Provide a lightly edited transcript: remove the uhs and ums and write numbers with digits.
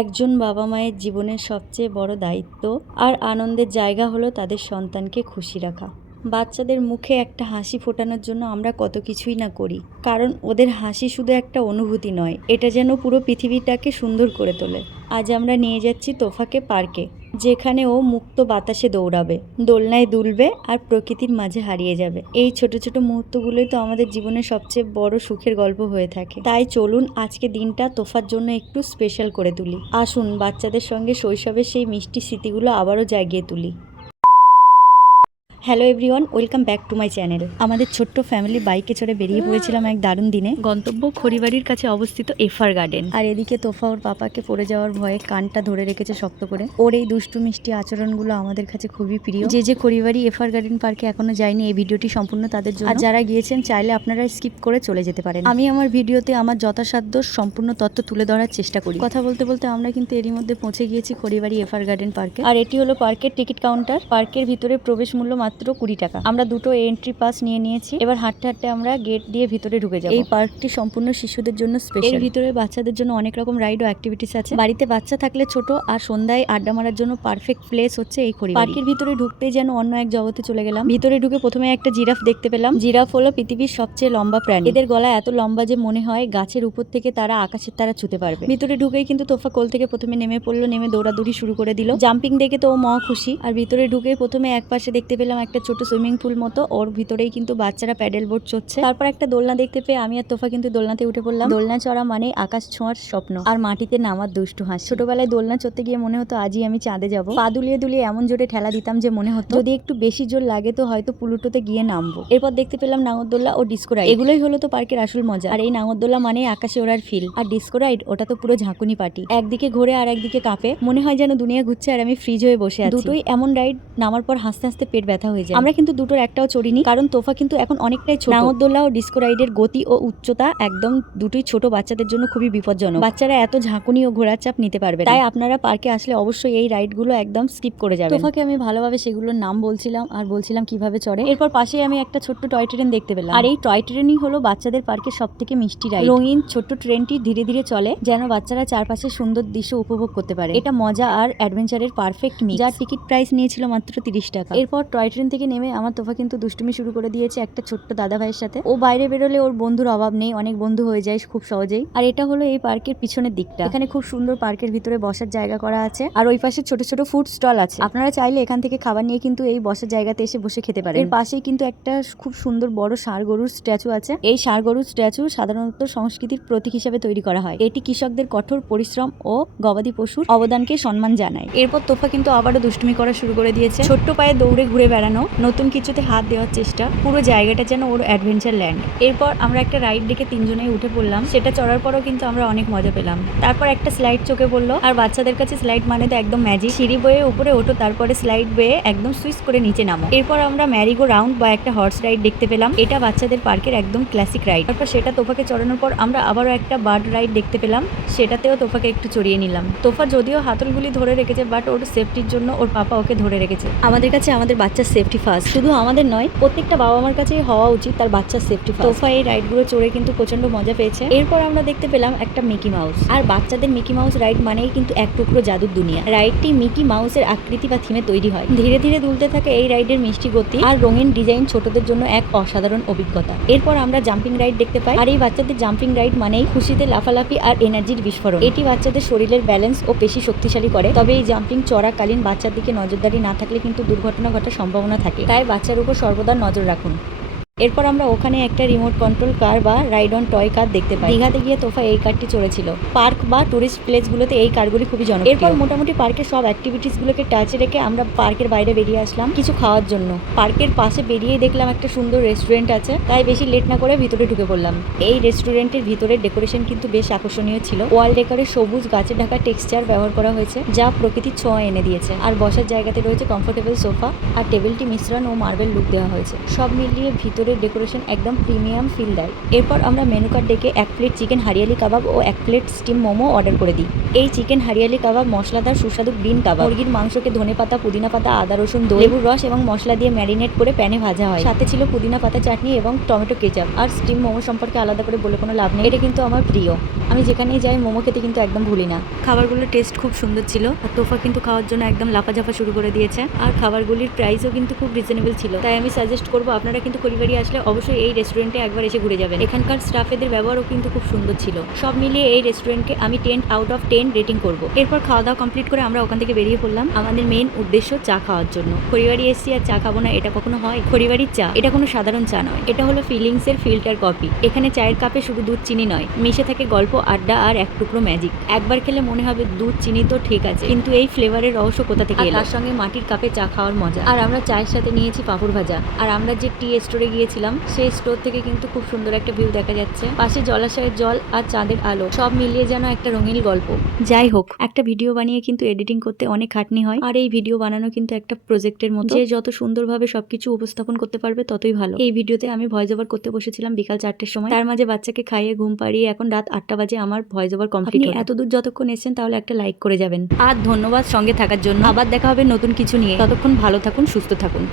একজন বাবা মায়ের জীবনের সবচেয়ে বড় দায়িত্ব আর আনন্দের জায়গা হলো তাদের সন্তানকে খুশি রাখা। বাচ্চাদের মুখে একটা হাসি ফোটানোর জন্য আমরা কত কিছুই না করি, কারণ ওদের হাসি শুধু একটা অনুভূতি নয়, এটা যেন পুরো পৃথিবীটাকে সুন্দর করে তোলে। আজ আমরা নিয়ে যাচ্ছি তোফাকে পার্কে, যেখানে ও মুক্ত বাতাসে দৌড়াবে, দোলনায় দুলবে আর প্রকৃতির মাঝে হারিয়ে যাবে। এই ছোট ছোট মুহূর্তগুলোই তো আমাদের জীবনের সবচেয়ে বড় সুখের গল্প হয়ে থাকে। তাই চলুন আজকে দিনটা তোফার জন্য একটু স্পেশাল করে তুলি। আসুন বাচ্চাদের সঙ্গে শৈশবের সেই মিষ্টি স্মৃতিগুলো আবারও জাগিয়ে তুলি। Hello everyone, welcome back to my channel. আমাদের ছোট্ট ফ্যামিলি বাইকে চড়ে বেরিয়ে পড়েছিলাম এক দারুণ দিনে। গন্তব্য খড়িবাড়ির কাছে অবস্থিত এফআর গার্ডেন। আর এদিকে তোফা ওর পাপাকে পড়ে যাওয়ার ভয়ে কানটা ধরে রেখেছে শক্ত করে। ওর এই দুষ্টু মিষ্টি আচরণগুলো আমাদের কাছে খুবই প্রিয়। যে খড়িবাড়ি এফআর গার্ডেন পার্কে এখনো যায়নি, এই ভিডিওটি সম্পূর্ণ তাদের জন্য। আর যারা গিয়েছেন চাইলে আপনারা স্কিপ করে চলে যেতে পারেন। আমি আমার ভিডিওতে আমার যথাসাধ্য সম্পূর্ণ তথ্য তুলে ধরার চেষ্টা করি। কথা বলতে বলতে আমরা কিন্তু এরই মধ্যে পৌঁছে গিয়েছি খড়িবাড়ি এফআর গার্ডেন পার্কে। আর এটি হলো পার্কের টিকিট কাউন্টার। পার্কের ভিতরে প্রবেশ মূল্য মাত্র 20 টাকা। আমরা দুটো এন্ট্রি পাস নিয়ে নিয়েছি। এবার হাঁটতে হাঁটতে আমরা গেট দিয়ে ভিতরে ঢুকে যাব। এই পার্কটি সম্পূর্ণ শিশুদের জন্য স্পেশাল। এর ভিতরে বাচ্চাদের জন্য অনেক রকম রাইড ও অ্যাক্টিভিটিস আছে। বাড়িতে বাচ্চা থাকলে ছোট আর সন্ধ্যায় আড্ডা মারার জন্য পারফেক্ট প্লেস হচ্ছে এই খড়িবাড়ি। পার্কের ভিতরে ঢুকতেই যেন অন্য এক জগতে চলে গেলাম। ভিতরে ঢুকে প্রথমে একটা জিরাফ দেখতে পেলাম। জিরাফ হলো পৃথিবীর সবচেয়ে লম্বা প্রাণী। এদের গলা এত লম্বা যে মনে হয় গাছের উপর থেকে তারা আকাশের তারা ছুতে পারবে। ভিতরে ঢুকেই কিন্তু তোফা কোল থেকে প্রথমে নেমে পড়লো, নেমে দৌড়াদৌড়ি শুরু করে দিল। জাম্পিং দেখে তো ও মহা খুশি। আর ভিতরে ঢুকে প্রথমে এক পাশে দেখতে পেলাম একটা ছোট সুইমিং পুল মতো, ওর ভিতরেই কিন্তু বাচ্চারা প্যাডেল বোর্ড চড়ছে। তারপর একটা দোলনা দেখতে পেয়ে আমি আর তোফা কিন্তু দোলনাতে উঠে পড়লাম। দোলনা চড়া মানে আকাশ ছোঁয়ার স্বপ্ন আর মাটিতে নামার দুষ্টু হাসি। ছোটবেলায় দোলনা চড়তে গিয়ে মনে হতো আজই আমি চাঁদে যাব। পা দুলিয়ে দুলিয়ে এমন জোরে ঠেলা দিতাম যে মনে হতো যদি একটু বেশি জোর লাগে তো হয়তো পুলুটোতে গিয়ে নামবো। এরপর দেখতে পেলাম নাগরদোল্লা ও ডিস্কো রাইড। এগুলোই হলো তো পার্কের আসল মজা। আর এই নাগরদোল্লা মানে আকাশে ওড়ার ফিল, আর ডিস্কো রাইড ওটা তো পুরো ঝাঁকুনি পার্টি। একদিকে ঘোরে আর একদিকে কাঁপে, মনে হয় যেন দুনিয়া ঘুরছে আর আমি ফ্রিজ হয়ে বসে আছি। দুটোই এমন রাইড, নামার পর হাসতে হাসতে পেট ব্যথা হয়ে যায়। আমরা কিন্তু দুটোর একটাও চড়িনি, কারণ তোফা কিন্তু এখন অনেকটাই ছোট। নাগরদোল্লা ও ডিস্কো রাইডের গতি ও উচ্চতা একদম দুটোই ছোট বাচ্চাদের জন্য খুবই বিপজ্জনক। বাচ্চারা এত ঝাঁকুনি ও ঘোরার চাপ নিতে পারবে না। তাই আপনারা পার্কে আসলে অবশ্যই এই রাইড গুলো একদম স্কিপ করে যাবেন। তোফাকে আমি ভালোভাবে সেগুলোর নাম বলছিলাম আর বলছিলাম কিভাবে চড়ে। এরপর পাশেই আমি একটা ছোট্ট টয় ট্রেন দেখতে পেলাম। আর এই টয় ট্রেনই হলো বাচ্চাদের পার্কের সব থেকে মিষ্টি রাইড। রঙিন ছোট্ট ট্রেনটি ধীরে ধীরে চলে যেন বাচ্চারা চারপাশে সুন্দর দৃশ্য উপভোগ করতে পারে। এটা মজা আর অ্যাডভেঞ্চারের পারফেক্ট মিক্স। যার টিকিট প্রাইস নিয়েছিল মাত্র 30 টাকা। এরপর টয় ট্রেন থেকে নেমে আমার তোফা কিন্তু দুষ্টুমি শুরু করে দিয়েছে একটা ছোট্ট দাদা ভাইয়ের সাথে। ও বাইরে বেরোলে ওর বন্ধুর অভাব নেই, অনেক বন্ধু হয়ে যায় খুব সহজেই। আর এটা হলো এই পার্কের পিছনের দিকটা। এখানে খুব সুন্দর পার্কের ভিতরে বসার জায়গা করা আছে, আর ওই পাশে ছোট ছোট ফুড স্টল আছে। আপনারা চাইলে এখান থেকে খাবার নিয়ে কিন্তু এই বসার জায়গাতে এসে বসে খেতে পারেন। এর পাশেই কিন্তু একটা খুব সুন্দর বড় ষাঁড় গরুর স্ট্যাচু আছে। এই ষাঁড় গরুর স্ট্যাচু সাধারণত সংস্কৃতির প্রতীক হিসেবে তৈরি করা হয়। এটি কৃষকদের কঠোর পরিশ্রম ও গবাদি পশুর অবদানকে সম্মান জানায়। এরপর তোফা কিন্তু আবারও দুষ্টুমি করা শুরু করে দিয়েছে। ছোট্ট পায়ে দৌড়ে ঘুরে বেড়ানো, নতুন কিছুতে হাত দেওয়ার চেষ্টা, পুরো জায়গাটা যেন ওর অ্যাডভেঞ্চার ল্যান্ড। এরপর আমরা একটা রাইড ডেকে তিনজনেই উঠে পড়লাম। সেটা চড়ার পরও কিন্তু আমরা অনেক মজা পেলাম। তারপর একটা স্লাইড চোখে পড়লো, আর বাচ্চাদের কাছে স্লাইড মানে তো একদম ম্যাজিক। সিঁড়ি বয়ে উপরে ওঠো, তারপরে স্লাইড বেয়ে একদম সুইচ করে নিচে নামো। এরপর আমরা ম্যারিগো রাউন্ড বা একটা হর্স রাইড দেখতে পেলাম। এটা বাচ্চাদের পার্কের একদম ক্লাসিক রাইড। তারপর সেটা তোফাকে চড়ানোর পর আমরা আবারও একটা বার্ড রাইড দেখতে পেলাম। সেটাতেও তোফাকে একটু চড়িয়ে নিলাম। তোফা যদিও হাতলগুলি ধরে রেখেছে, বাট ওর সেফটির জন্য ওর পাপা ওকে ধরে রেখেছে। আমাদের কাছে আমাদের বাচ্চার সেফটি ফার্স্ট, শুধু আমাদের নয়, প্রত্যেকটা বাবা মার কাছেই হওয়া উচিত তার বাচ্চার সেফটি ফার্স্ট। তোফা এই রাইডগুলো চড়ে কিন্তু প্রচন্ড মজা পেয়েছে। এরপর আমরা দেখতে পেলাম একটা মিকি মাউস। আর বাচ্চাদের মিকি মাউস রাইড মানেই কিন্তু এক টুকরো জাদুর দুনিয়া। রাইডটি মিকি মাউসের আকৃতি বা থিমে তৈরি হয়। ধীরে ধীরে দুলতে থাকে এই রাইডের মিষ্টি গতি আর রঙিন ডিজাইন ছোটদের জন্য এক অসাধারণ অভিজ্ঞতা। এরপর আমরা জাম্পিং রাইড দেখতে পাই। আর এই বাচ্চাদের জাম্পিং রাইড মানেই খুশিতে লাফালাফি আর এনার্জির বিস্ফোরণ। এটি বাচ্চাদের শরীরের ব্যালেন্স ও পেশি শক্তিশালী করে। তবে এই জাম্পিং চড়াকালীন বাচ্চার দিকে নজরদারি না থাকলে কিন্তু দুর্ঘটনা ঘটার সম্ভাবনা থাকে। তাই বাচ্চার উপর সর্বদা নজর রাখুন। এরপর আমরা ওখানে একটা রিমোট কন্ট্রোল কার বা রাইড অন টয় কার দেখতে পাই। দীঘাতে গিয়ে তোফা এই কারটি চড়েছিল। পার্ক বা টুরিস্ট প্লেসগুলোতে এই কারগুলি খুবই জনপ্রিয়। এরপর মোটামুটি পার্কের সব অ্যাক্টিভিটিসগুলোকে টাচে রেখে আমরা পার্কের বাইরে বেরিয়ে আসলাম কিছু খাওয়ার জন্য। পার্কের পাশে বেরিয়েই দেখলাম একটা সুন্দর রেস্টুরেন্ট আছে, তাই বেশি লেট না করে ভিতরে ঢুকে পড়লাম। এই রেস্টুরেন্টের ভিতরের ডেকোরেশন কিন্তু বেশ আকর্ষণীয় ছিল। ওয়াল ডেকোরে সবুজ গাছে ঢাকা টেক্সচার ব্যবহার করা হয়েছে, যা প্রকৃতির ছোঁয়া এনে দিয়েছে। আর বসার জায়গাতে রয়েছে কমফোর্টেবল সোফা, আর টেবিলটি মিশ্রণ ও মার্বেল লুক দেওয়া হয়েছে। সব মিলিয়ে ভিতরের ডেকোরেশন একদম প্রিমিয়াম ফিল দেয়। এরপর আমরা মেনু কার্ড ডেকে 1 প্লেট চিকেন হারিয়ালি কাবাব ও 1 প্লেট স্টিম মোমো অর্ডার করে দিই। এই চিকেন হারিয়ালি কাবাব মশলাদার সুস্বাদু গ্রিন কাবাব। মুরগির মাংসকে ধনেপাতা, পুদিনা পাতা, আদা রসুন, দই, লেবুর রস এবং মশলা দিয়ে ম্যারিনেট করে প্যানে ভাজা হয়। সাথে ছিল পুদিনা পাতা চাটনি এবং টমেটো কেচাপ। আর স্টিম মোমো সম্পর্কে আলাদা করে বলে কোনো লাভ নেই, এটা কিন্তু আমার প্রিয়। আমি যেখানেই যাই মোমো খেতে কিন্তু একদম ভুলি না। খাবারগুলোর টেস্ট খুব সুন্দর ছিল, আর তোফা কিন্তু খাওয়ার জন্য একদম লাফাঝাফা শুরু করে দিয়েছে। আর খাবারগুলির প্রাইসও কিন্তু খুব রিজনেবল ছিল। তাই আমি সাজেস্ট করবো আপনারা কিন্তু খড়িবাড়ি আসলে অবশ্যই এই রেস্টুরেন্টে একবার এসে ঘুরে যাবেন। এখানকার স্টাফেদের ব্যবহারও কিন্তু খুব সুন্দর ছিল। সব মিলিয়ে এই রেস্টুরেন্টকে আমি 10 আউট অফ 10 রেটিং করবো। এরপর খাওয়া দাওয়া কমপ্লিট করে আমরা ওখান থেকে বেরিয়ে পড়লাম আমাদের মেইন উদ্দেশ্য চা খাওয়ার জন্য। খড়িবাড়ি এসছি আর চা খাবো না, এটা কখনো হয়? খড়িবাড়ির চা এটা কোনো সাধারণ চা নয়, এটা হলো ফিলিংস এর ফিল্টার কফি। এখানে চায়ের কাপে শুধু দুধ চিনি নয়, মিশে থাকে গল্প, আড্ডা আর এক টুকরো ম্যাজিক। একবার খেলে মনে হবে দুধ চিনি তো ঠিক আছে, কিন্তু এই ফ্লেভারের রহস্য কোথা থেকে এলো? তার সঙ্গে মাটির কাপে চা খাওয়ার মজা। আর আমরা চায়ের সাথে নিয়েছি পাঁপড় ভাজা। আর আমরা যে টি স্টোরে গিয়েছিলাম সেই স্টোর থেকে কিন্তু খুব সুন্দর একটা ভিউ দেখা যাচ্ছে, পাশে জলাশয়ের জল আর চাঁদের আলো, সব মিলিয়ে যেন একটা রঙিন গল্প। যাই হোক, একটা ভিডিও বানিয়ে কিন্তু এডিটিং করতে অনেক খাটনি হয়, আর এই ভিডিও বানানো কিন্তু একটা প্রজেক্টের মতো। যে যত সুন্দরভাবে সবকিছু উপস্থাপন করতে পারবে ততই ভালো। এই ভিডিওতে আমি ভয়েস ওভার করতে বসেছিলাম বিকাল 4টের সময়। তার মাঝে বাচ্চাকে খাইয়ে ঘুম পাড়িয়ে এখন রাত 8টা বাজে আমার ভয়েস ওভার কমপ্লিট। আপনি এত দূর যতক্ষণ এসেছেন তাহলে একটা লাইক করে যাবেন। আর ধন্যবাদ সঙ্গে থাকার জন্য। আবার দেখা হবে নতুন কিছু নিয়ে। ততক্ষণ ভালো থাকুন, সুস্থ থাকুন।